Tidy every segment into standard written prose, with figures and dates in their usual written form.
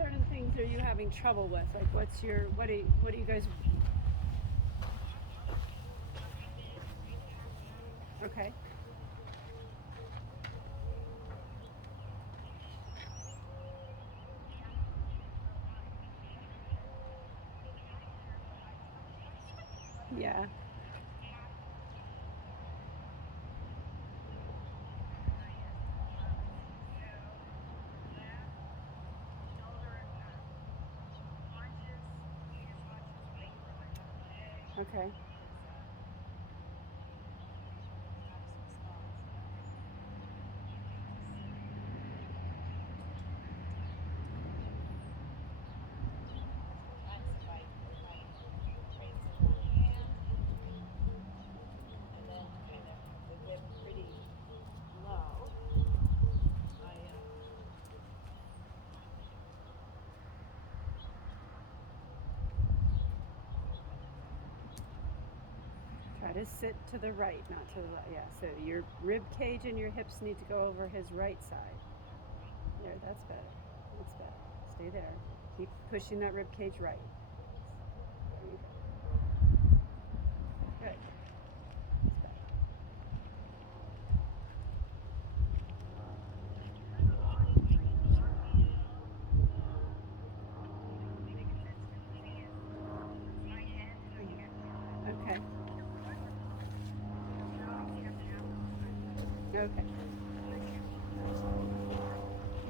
certain things are you having trouble with? Like, what do you guys? Okay. Yeah. Okay. Try to sit to the right, not to the left. Yeah. So your rib cage and your hips need to go over his right side. There. That's better. That's better. Stay there. Keep pushing that rib cage right. There you go. Good. That's better. Okay. Okay.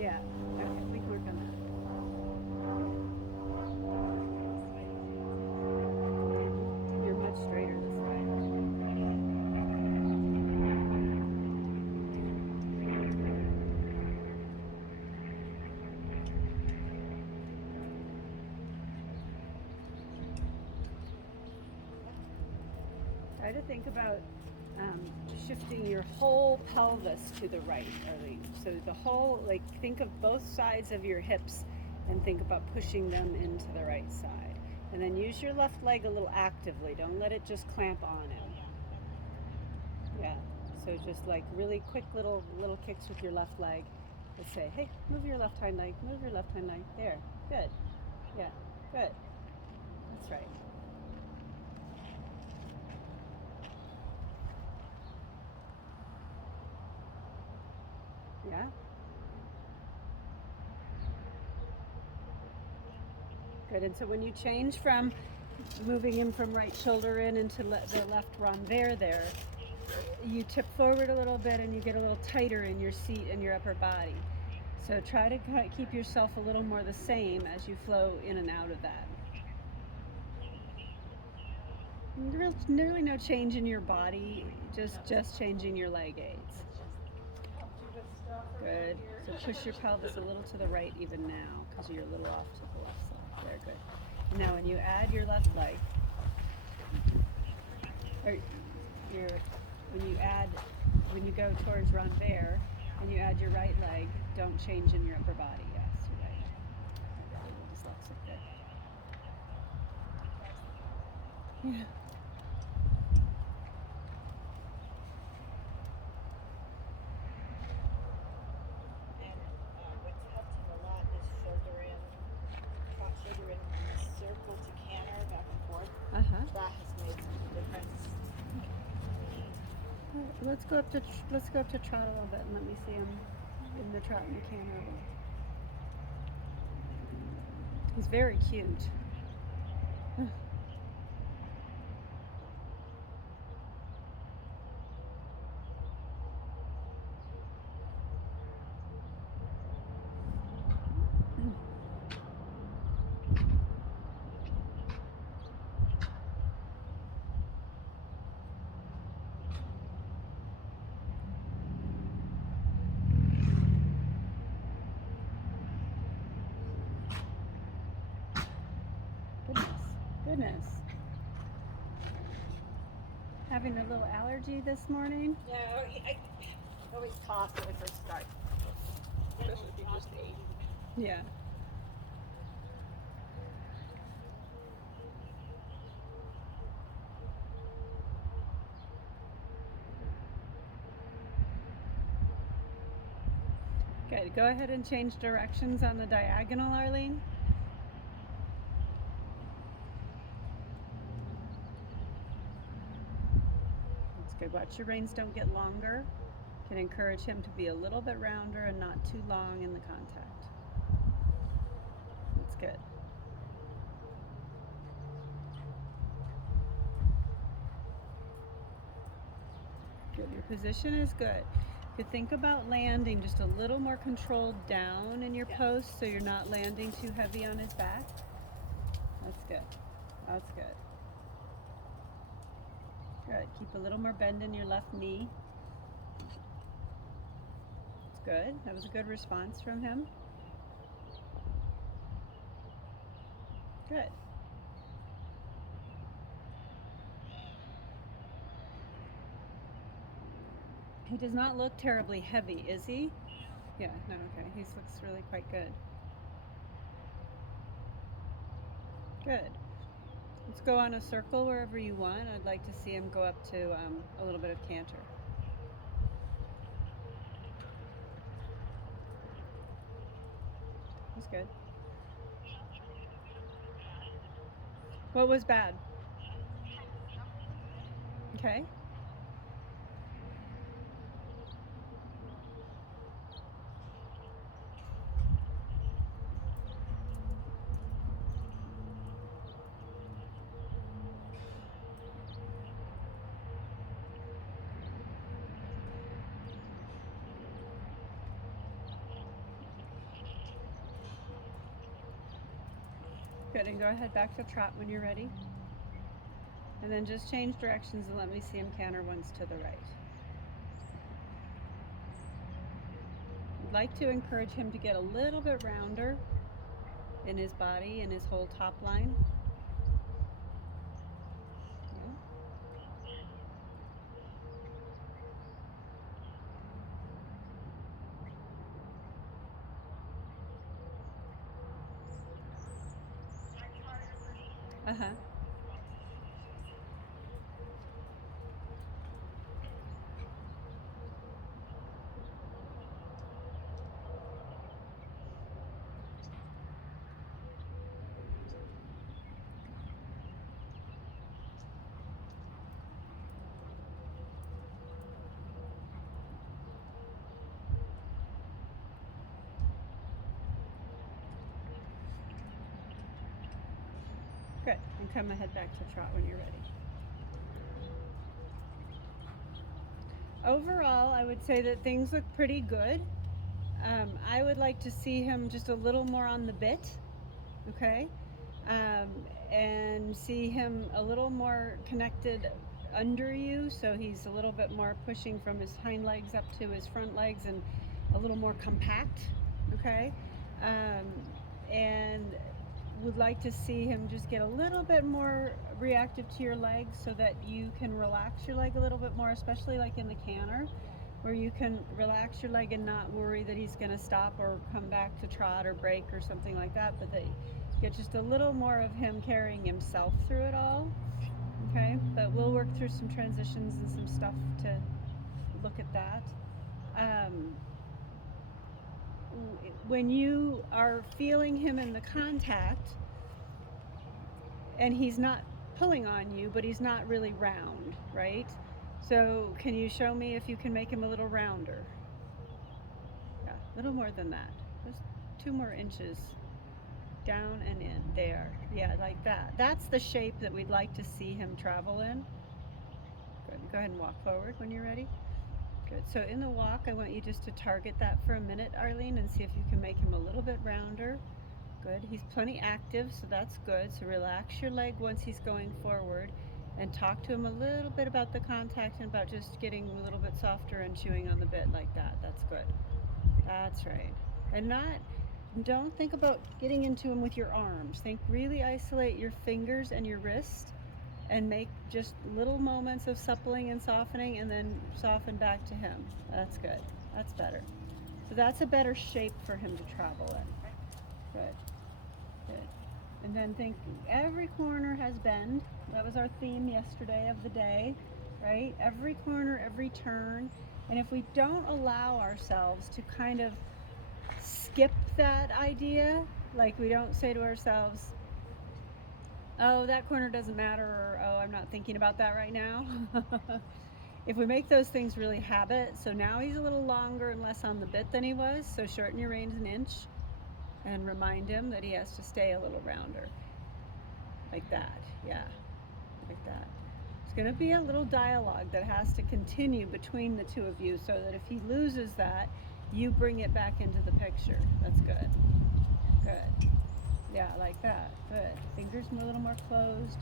Yeah. Okay. We can work on that. You're much straighter this way. Try to think about shifting your whole pelvis to the right, so the whole, like, think of both sides of your hips and think about pushing them into the right side. And then use your left leg a little actively. Don't let it just clamp on him. Yeah. So just like really quick little kicks with your left leg. Let's say, hey, move your left hind leg, move your left hind leg. There. Good. Yeah. Good. That's right. Yeah. Good. And so when you change from moving him from right shoulder in into the left renvers there, you tip forward a little bit and you get a little tighter in your seat and your upper body. So try to keep yourself a little more the same as you flow in and out of that. Nearly no change in your body, just changing your leg aids. Good. So push your pelvis a little to the right even now because you're a little off to the left side. There, good. Now when you add your left leg, or when you go towards renvers and you add your right leg, don't change in your upper body. Yes, you're right. I got a little dyslexic there. Yeah. Uh-huh. Let's go up to trot a little bit and let me see him in the trot and the canter. He's very cute. Goodness. Having a little allergy this morning? Yeah, I always cough when I first start. Especially if you just ate. Yeah. Good. Go ahead and change directions on the diagonal, Arlene. That's good. Watch your reins don't get longer. Can encourage him to be a little bit rounder and not too long in the contact. That's good. Good. Your position is good. You could think about landing just a little more controlled down in your post so you're not landing too heavy on his back. That's good. That's good. Good. Keep a little more bend in your left knee. That's good. That was a good response from him. Good. He does not look terribly heavy, is he? Yeah, no, okay. He looks really quite good. Good. Let's go on a circle wherever you want. I'd like to see him go up to a little bit of canter. That's good. What was bad? Okay. Good, and go ahead back to trot when you're ready. And then just change directions and let me see him canter once to the right. I'd like to encourage him to get a little bit rounder in his body and his whole top line. Uh-huh. Good, and come ahead back to trot when you're ready. Overall, I would say that things look pretty good. I would like to see him just a little more on the bit, okay? And see him a little more connected under you, so he's a little bit more pushing from his hind legs up to his front legs and a little more compact, okay? And would like to see him just get a little bit more reactive to your legs so that you can relax your leg a little bit more, especially like in the canter, where you can relax your leg and not worry that he's going to stop or come back to trot or break or something like that, but that you get just a little more of him carrying himself through it all, okay? But we'll work through some transitions and some stuff to look at that. When you are feeling him in the contact and he's not pulling on you, but he's not really round, right? So can you show me if you can make him a little rounder? Yeah, a little more than that. Just 2 more inches down and in. There. Yeah, like that. That's the shape that we'd like to see him travel in. Good. Go ahead and walk forward when you're ready. Good. So in the walk, I want you just to target that for a minute, Arlene, and see if you can make him a little bit rounder. Good. He's plenty active, so that's good. So relax your leg once he's going forward and talk to him a little bit about the contact and about just getting a little bit softer and chewing on the bit like that. That's good. That's right. And don't think about getting into him with your arms. Think really isolate your fingers and your wrist and make just little moments of suppling and softening and then soften back to him. That's good. That's better. So that's a better shape for him to travel in. Good. Good. And then think every corner has bend. That was our theme yesterday of the day, right? Every corner, every turn. And if we don't allow ourselves to kind of skip that idea. Like we don't say to ourselves, oh, that corner doesn't matter, or oh, I'm not thinking about that right now. If we make those things really habit, so now he's a little longer and less on the bit than he was, so shorten your reins an inch and remind him that he has to stay a little rounder. Like that, yeah, like that. It's going to be a little dialogue that has to continue between the two of you so that if he loses that, you bring it back into the picture. That's good. Good. Yeah, like that. Good. Fingers a little more closed.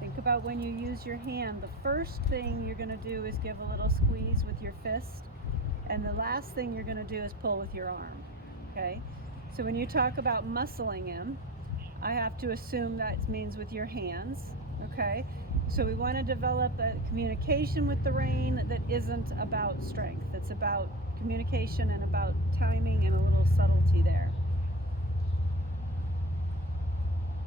Think about when you use your hand. The first thing you're going to do is give a little squeeze with your fist. And the last thing you're going to do is pull with your arm. Okay? So when you talk about muscling him, I have to assume that means with your hands. Okay? So we want to develop a communication with the rein that isn't about strength. It's about communication and about timing and a little subtlety there.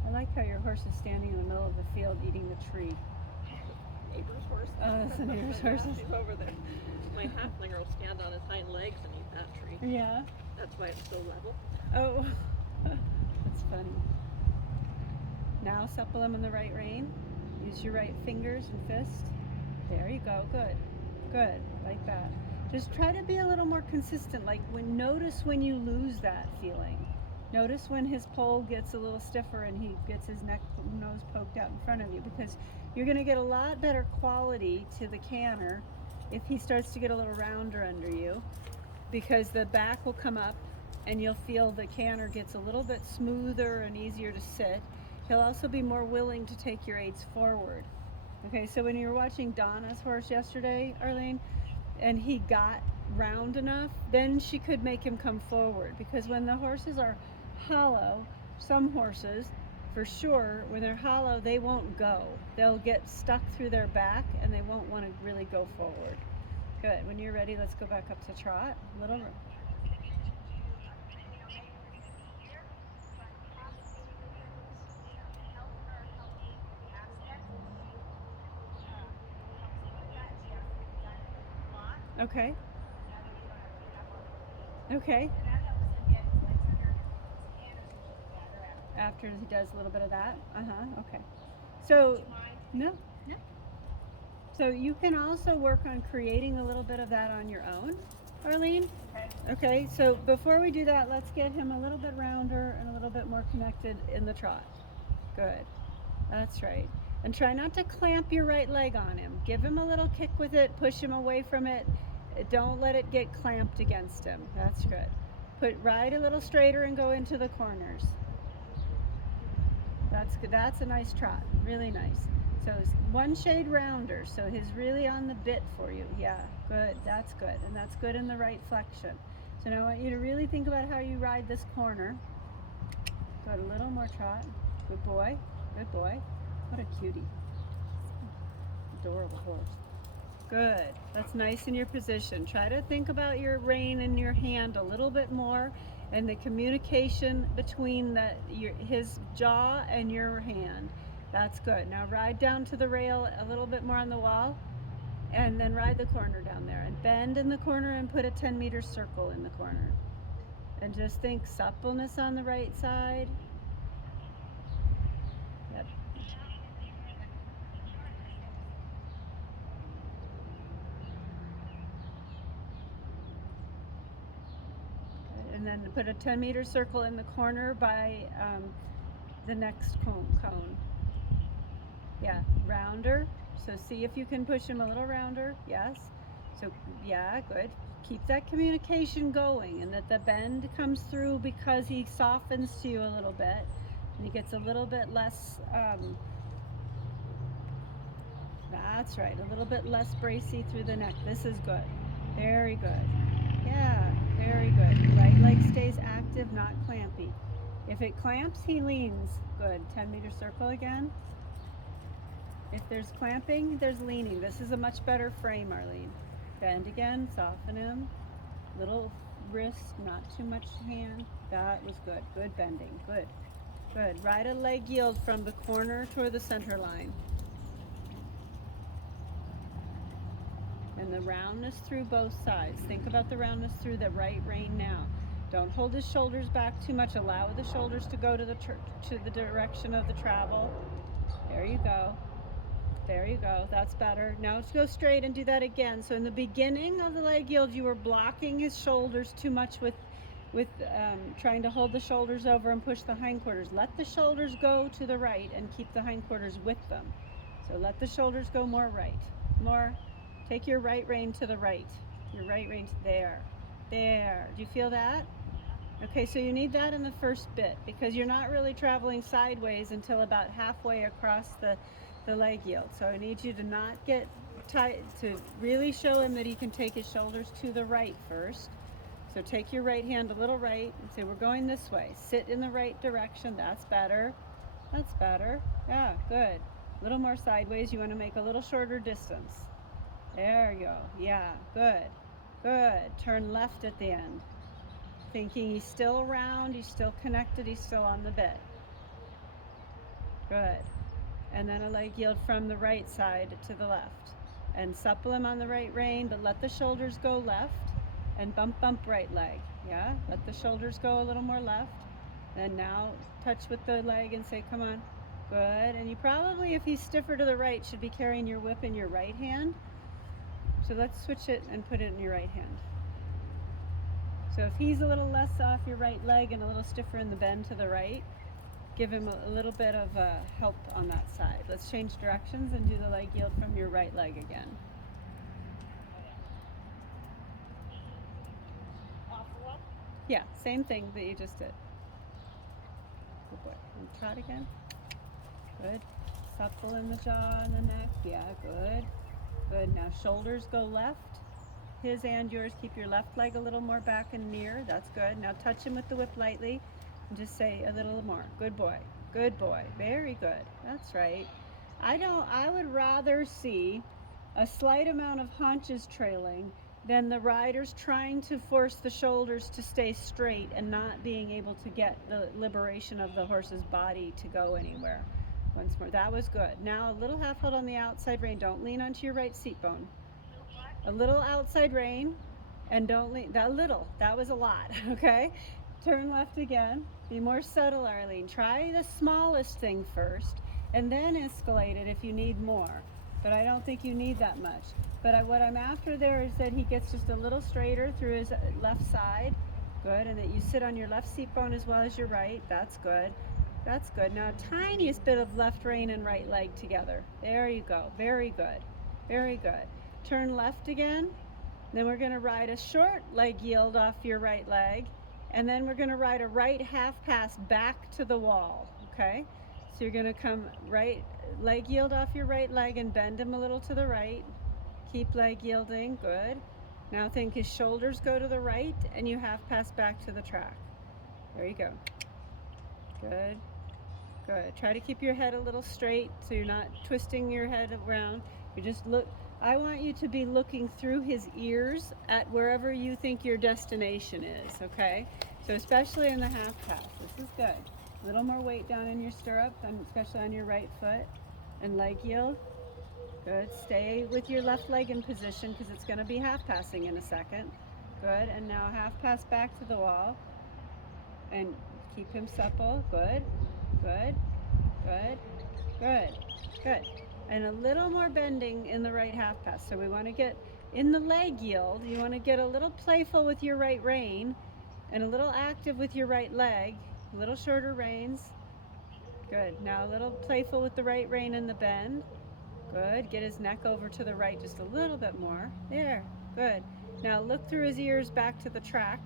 I like how your horse is standing in the middle of the field eating the tree. Neighbor's horse. Oh, that's the neighbor's horse. He's over there. My halflinger will stand on his hind legs and eat that tree. Yeah. That's why it's so level. Oh, that's funny. Now supple him in the right rein. Use your right fingers and fist. There you go. Good. Good. Like that. Just try to be a little more consistent. Like notice when you lose that feeling. Notice when his pole gets a little stiffer and he gets his nose poked out in front of you, because you're going to get a lot better quality to the canter if he starts to get a little rounder under you, because the back will come up and you'll feel the canter gets a little bit smoother and easier to sit. He'll also be more willing to take your aids forward. Okay, so when you were watching Donna's horse yesterday, Arlene, and he got round enough, then she could make him come forward, because when the horses are hollow, some horses for sure, when they're hollow, they won't go. They'll get stuck through their back and they won't want to really go forward. Good. When you're ready, let's go back up to trot. Little. Okay. Okay. After he does a little bit of that. Okay. So, no. So you can also work on creating a little bit of that on your own, Arlene. Okay. So before we do that, let's get him a little bit rounder and a little bit more connected in the trot. Good. That's right. And try not to clamp your right leg on him. Give him a little kick with it. Push him away from it. Don't let it get clamped against him. That's good. Ride a little straighter and go into the corners. That's good. That's a nice trot. Really nice. So it's one shade rounder. So he's really on the bit for you. Yeah, good. That's good. And that's good in the right flexion. So now I want you to really think about how you ride this corner. Got a little more trot. Good boy. Good boy. What a cutie. Adorable horse. Good. That's nice in your position. Try to think about your rein in your hand a little bit more, and the communication between his jaw and your hand. That's good. Now ride down to the rail a little bit more on the wall, and then ride the corner down there, and bend in the corner and put a 10-meter circle in the corner. And just think suppleness on the right side. Yep. And then put a 10-meter circle in the corner by the next cone. Yeah, rounder. So see if you can push him a little rounder. Yes. So yeah, good. Keep that communication going, and that the bend comes through because he softens to you a little bit, and he gets a little bit less. That's right. A little bit less bracy through the neck. This is good. Very good. Yeah, very good. Right leg stays active, not clampy. If it clamps, he leans. Good. 10-meter circle again. If there's clamping, there's leaning. This is a much better frame, Arlene. Bend again, soften him. Little wrist, not too much hand. That was good. Good bending. Good. Good. Ride a leg yield from the corner toward the center line. And the roundness through both sides. Think about the roundness through the right rein now. Don't hold his shoulders back too much. Allow the shoulders to go to the direction of the travel. There you go. There you go. That's better. Now let's go straight and do that again. So in the beginning of the leg yield, you were blocking his shoulders too much with trying to hold the shoulders over and push the hindquarters. Let the shoulders go to the right and keep the hindquarters with them. So let the shoulders go more right. More. Take your right rein to the right. Your right rein there. There. Do you feel that? Okay, so you need that in the first bit because you're not really traveling sideways until about halfway across the leg yield. So I need you to not get tight, to really show him that he can take his shoulders to the right first. So take your right hand a little right and say, we're going this way. Sit in the right direction. That's better. That's better. Yeah, good. A little more sideways. You want to make a little shorter distance. There you go. Yeah, good. Good. Turn left at the end. Thinking he's still around, he's still connected, he's still on the bit. Good. And then a leg yield from the right side to the left. And supple him on the right rein, but let the shoulders go left. And bump right leg. Yeah? Let the shoulders go a little more left. And now touch with the leg and say, come on. Good. And you probably, if he's stiffer to the right, should be carrying your whip in your right hand. So let's switch it and put it in your right hand. So if he's a little less off your right leg and a little stiffer in the bend to the right, give him a little bit of help on that side. Let's change directions and do the leg yield from your right leg again. Yeah, same thing that you just did. Good boy. And trot again. Good. Supple in the jaw and the neck. Yeah, good. Good. Now shoulders go left. His and yours. Keep your left leg a little more back and near. That's good. Now touch him with the whip lightly and just say a little more. Good boy. Good boy. Very good. That's right. I would rather see a slight amount of haunches trailing than the riders trying to force the shoulders to stay straight and not being able to get the liberation of the horse's body to go anywhere. Once more. That was good. Now a little half hold on the outside rein. Don't lean onto your right seat bone. A little outside rein, and don't lean. That was a lot. Okay? Turn left again. Be more subtle, Arlene. Try the smallest thing first, and then escalate it if you need more. But I don't think you need that much. But what I'm after there is that he gets just a little straighter through his left side. Good. And that you sit on your left seat bone as well as your right. That's good. That's good. Now, tiniest bit of left rein and right leg together. There you go. Very good. Very good. Turn left again. Then we're going to ride a short leg yield off your right leg. And then we're going to ride a right half pass back to the wall. Okay? So you're going to come right leg yield off your right leg and bend him a little to the right. Keep leg yielding. Good. Now think his shoulders go to the right and you half pass back to the track. There you go. Good. Good. Try to keep your head a little straight so you're not twisting your head around. You just look. I want you to be looking through his ears at wherever you think your destination is, okay? So especially in the half pass. This is good. A little more weight down in your stirrup, and especially on your right foot. And leg yield. Good. Stay with your left leg in position because it's going to be half passing in a second. Good. And now half pass back to the wall. And keep him supple. Good. Good. Good. Good. Good. And a little more bending in the right half pass. So we want to get in the leg yield. You want to get a little playful with your right rein and a little active with your right leg. A little shorter reins. Good. Now a little playful with the right rein and the bend. Good. Get his neck over to the right just a little bit more. There. Good. Now look through his ears back to the track.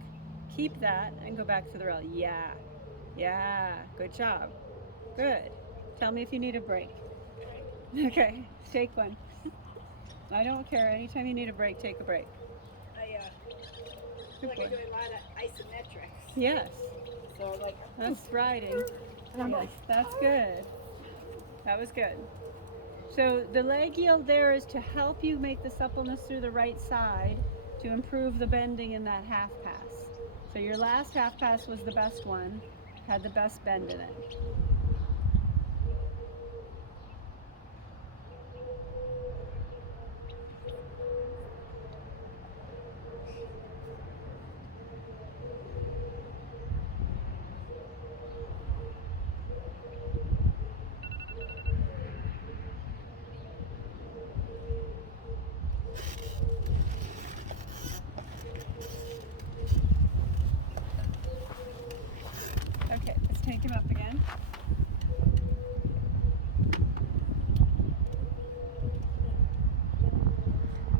Keep that and go back to the rail. Yeah. Yeah. Good job. Good. Tell me if you need a break. Okay. Take one. I don't care. Anytime you need a break, take a break. I feel like I do a lot of isometrics. Yes. So like That's riding. and I'm like, That's good. That was good. So the leg yield there is to help you make the suppleness through the right side to improve the bending in that half pass. So your last half pass was the best one, had the best bend in it. Take him up again.